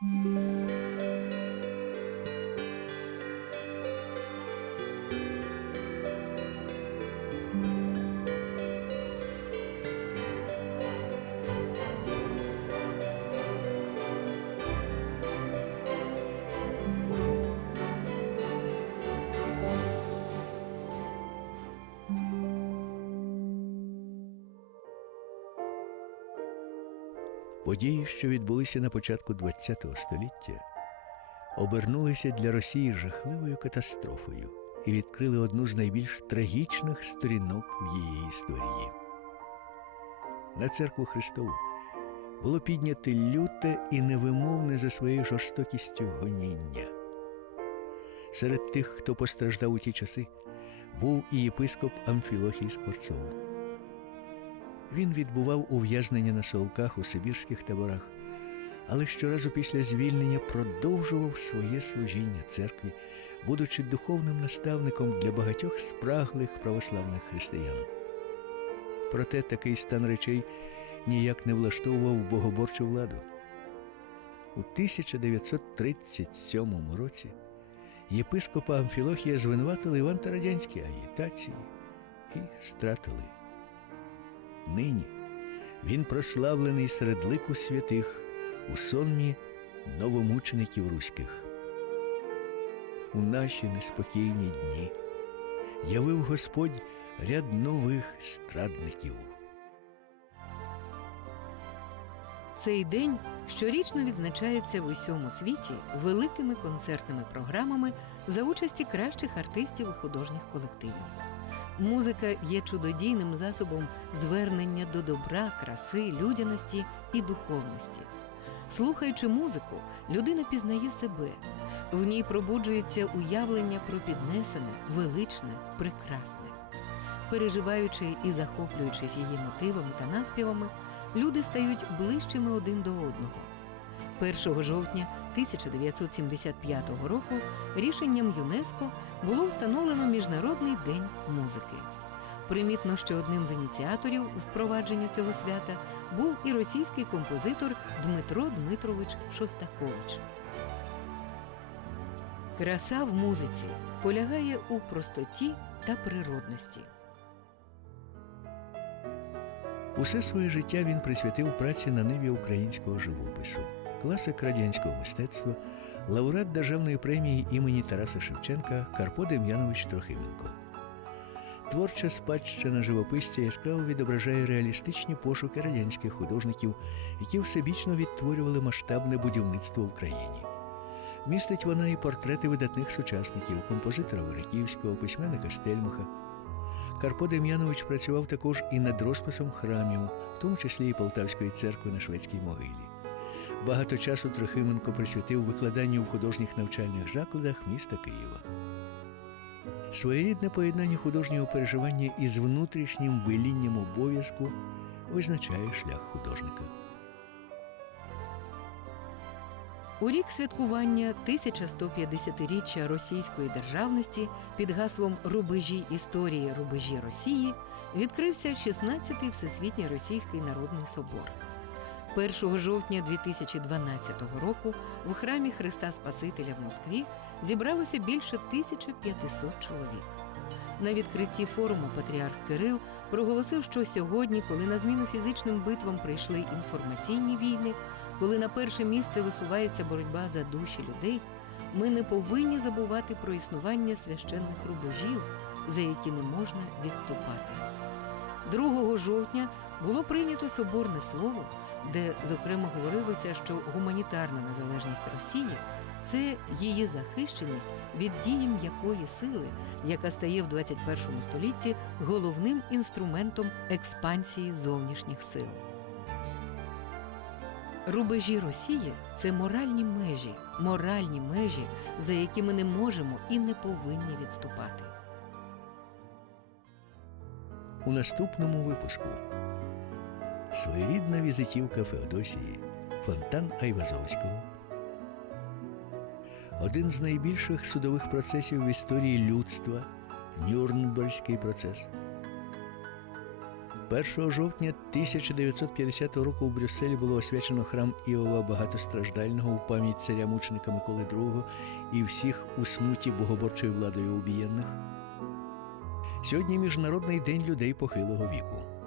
Música Події, що відбулися на початку ХХ століття, обернулися для Росії жахливою катастрофою і відкрили одну з найбільш трагічних сторінок в її історії. На церкву Христову було підняте люте і невимовне за своєю жорстокістю гоніння. Серед тих, хто постраждав у ті часи, був і єпископ Амфілохій Скворцов. Він відбував ув'язнення на Солках у Сибірських таборах, але щоразу після звільнення продовжував своє служіння церкві, будучи духовним наставником для багатьох спраглих православних християн. Проте такий стан речей ніяк не влаштовував богоборчу владу. У 1937 році єпископа Амфілохія звинуватили в антирадянській агітації і стратили. Нині він прославлений серед лику святих у сонмі новомучеників руських. У наші неспокійні дні явив Господь ряд нових страдників. Цей день щорічно відзначається в усьому світі великими концертними програмами за участі кращих артистів і художніх колективів. Музика є чудодійним засобом звернення до добра, краси, людяності і духовності. Слухаючи музику, людина пізнає себе. В ній пробуджується уявлення про піднесене, величне, прекрасне. Переживаючи і захоплюючись її мотивами та наспівами, люди стають ближчими один до одного. 1 жовтня 1975 року рішенням ЮНЕСКО було встановлено Міжнародний день музики. Примітно, що одним з ініціаторів впровадження цього свята був і російський композитор Дмитро Дмитрович Шостакович. Краса в музиці полягає у простоті та природності. Усе своє життя він присвятив праці на ниві українського живопису, класик радянського мистецтва, лауреат Державної премії імені Тараса Шевченка Карпо Дем'янович Трохименко. Творча спадщина живописця яскраво відображає реалістичні пошуки радянських художників, які всебічно відтворювали масштабне будівництво в країні. Містить вона і портрети видатних сучасників, композитора Вериківського, письменника Стельмаха. Карпо Дем'янович працював також і над розписом храмів, в тому числі і Полтавської церкви на шведській могилі. Багато часу Трохименко присвятив викладанню в художніх навчальних закладах міста Києва. Своєрідне поєднання художнього переживання із внутрішнім вилінням обов'язку визначає шлях художника. У рік святкування 1150-річчя російської державності під гаслом Рубежі історії рубежі Росії відкрився 16-й Всесвітній Російський народний собор. 1 жовтня 2012 року в храмі Христа Спасителя в Москві зібралося більше 1500 чоловік. На відкритті форуму патріарх Кирил проголосив, що сьогодні, коли на зміну фізичним битвам прийшли інформаційні війни, коли на перше місце висувається боротьба за душі людей, ми не повинні забувати про існування священних рубежів, за які не можна відступати. 2 жовтня було прийнято соборне слово, де зокрема говорилося, що гуманітарна незалежність Росії це її захищеність від дії м'якої сили, яка стає в 21 столітті головним інструментом експансії зовнішніх сил. Рубежі Росії це моральні межі, моральні межі, за які ми не можемо і не повинні відступати. У наступному випуску своєрідна візитівка Феодосії, фонтан Айвазовського. Один з найбільших судових процесів в історії людства Нюрнберзький процес. 1 жовтня 1950 року у Брюсселі було освячено храм Іова Багатостраждального у пам'ять царя мученика Миколи II і всіх у смуті богоборчою владою убієнних. Сьогодні Міжнародний день людей похилого віку.